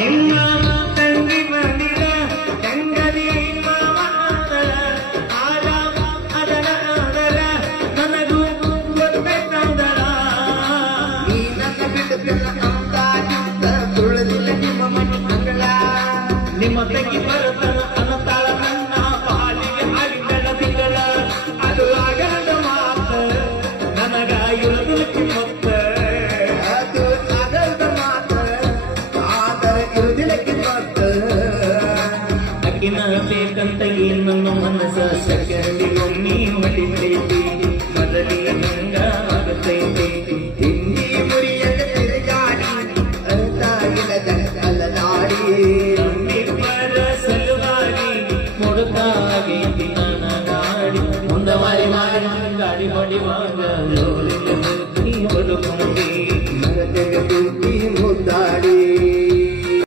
ನಿಮ್ಮ ತಂಗಿ ಬಂದಿರ ಹೆಂಗದಿ ಮಾವನದರ ಆರಾಮ ಅದರ ಅದರ ನನಗೂ ಗೊತ್ತಾಯ್ತಂದರ ನೀ ನನ್ನ ಬಿಡುತ್ತಿಲ್ಲ ಅಂತಾಗಿದ್ದ ತುಳಿದಿಲ್ಲ ನಿಮ್ಮ ಮನೆ ಅಂಗಳ ನಿಮ್ಮ ತಂಗಿ ಬರುತ್ತನ ಅನ್ನತಾಳ ನನ್ನ ಪಾಲಿಗೆ ಆಗಿದ್ದಳ ತಿಂಗಳ ಅದು ಆಗದ ಮಾತ ನನಗ ಇರುವುದಕ್ಕೆ ಮತ್ತ ಅದು ಆಗದ ಮಾತ ಆದರೆ ಇರುವುದಿಲ್ಲ ಕಿಮ್ಮತ್ತ ಅಕ್ಕಿನ ಬೇಕಂತ ನನ್ನ ಮನಸ್ಸ ಸೆಕೆಂಡಿಗೊಮ್ಮೆ ಹೊಡಿತೈತಿ ಮೊದಲಿಗೆ ನಂಗ ಆಗತೈತಿ